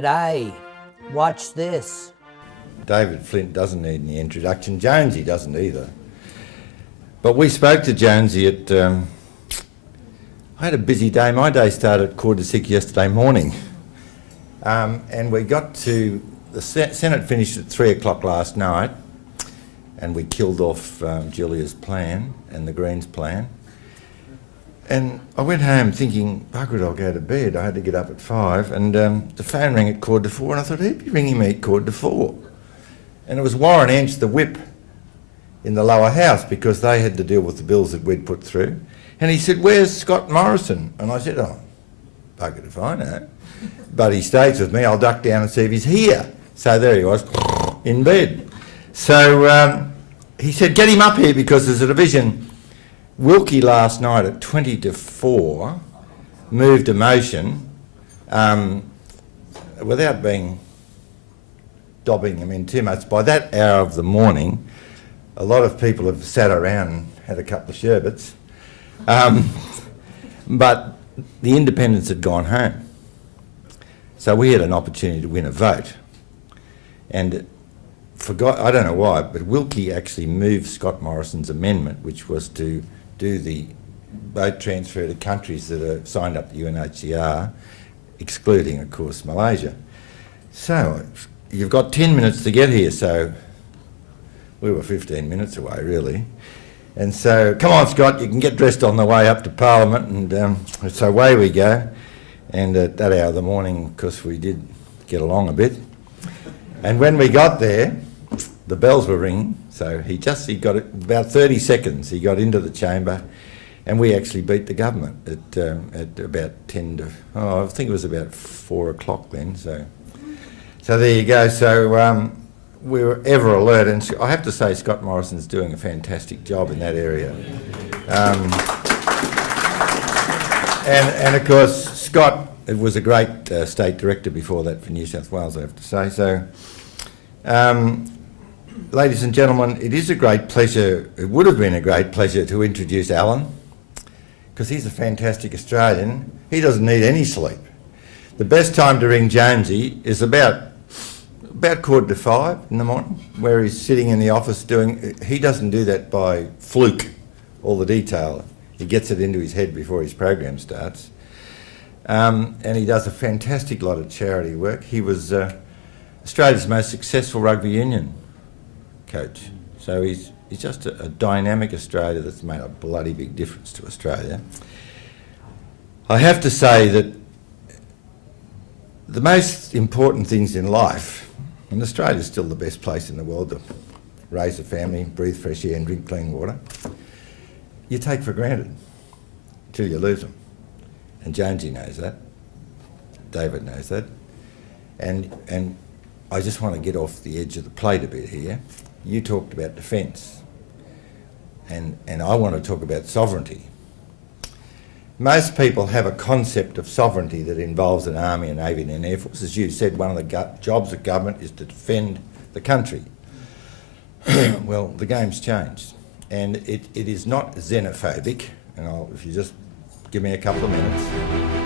G'day, watch this. David Flint doesn't need any introduction. Jonesy doesn't either. But we spoke to Jonesy at... I had a busy day. My day started at 5:45 yesterday morning. And we got to... The Senate finished at 3 o'clock last night, and we killed off Julia's plan and the Greens' plan. And I went home thinking, bugger it, I'll go to bed. I had to get up at 5, and the phone rang at 4:45, and I thought, who'd be ringing me at 4:45? And it was Warren Ench, the whip, in the lower house, because they had to deal with the bills that we'd put through. And he said, where's Scott Morrison? And I said, oh, bugger if I know. But he stays with me, I'll duck down and see if he's here. So there he was, in bed. So he said, get him up here because there's a division. Wilkie last night at 4 moved a motion without being dobbing them in too much. By that hour of the morning, a lot of people have sat around and had a couple of sherbets, but the independents had gone home. So we had an opportunity to win a vote. And I don't know why, but Wilkie actually moved Scott Morrison's amendment, which was to do the boat transfer to countries that are signed up to UNHCR, excluding, of course, Malaysia. So you've got 10 minutes to get here, so we were 15 minutes away, really. And so, come on, Scott, you can get dressed on the way up to Parliament, and so away we go. And at that hour of the morning, of course, we did get along a bit. And when we got there, the bells were ringing, so he got it about 30 seconds. He got into the chamber, and we actually beat the government at about 10 to, I think it was about 4 o'clock then. So there you go. So we were ever alert, and I have to say Scott Morrison's doing a fantastic job in that area. And of course, Scott was a great state director before that for New South Wales, I have to say. So. Ladies and gentlemen, it is a great pleasure, it would have been a great pleasure to introduce Alan, because he's a fantastic Australian. He doesn't need any sleep. The best time to ring Jonesy is about 4:45 in the morning, where he's sitting in the office he doesn't do that by fluke, all the detail. He gets it into his head before his program starts. And he does a fantastic lot of charity work. He was Australia's most successful rugby union coach. So he's just a dynamic Australia that's made a bloody big difference to Australia. I have to say that the most important things in life, and Australia's still the best place in the world to raise a family, breathe fresh air and drink clean water, you take for granted until you lose them. And Jonesy knows that. David knows that. And I just want to get off the edge of the plate a bit here. You talked about defence, and I want to talk about sovereignty. Most people have a concept of sovereignty that involves an army, a navy and an air force. As you said, one of the jobs of government is to defend the country. Well, the game's changed, and it is not xenophobic, and if you just give me a couple of minutes.